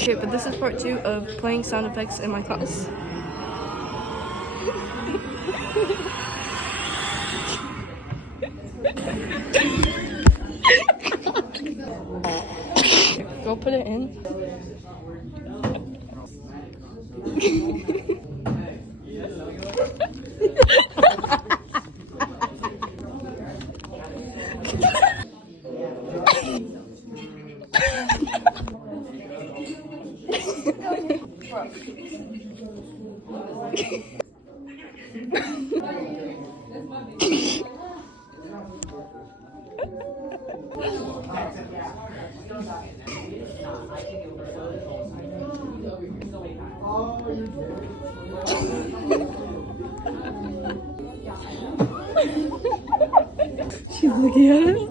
Okay, but this is part 2 of playing sound effects in my class. Go put it in. She's looking at it.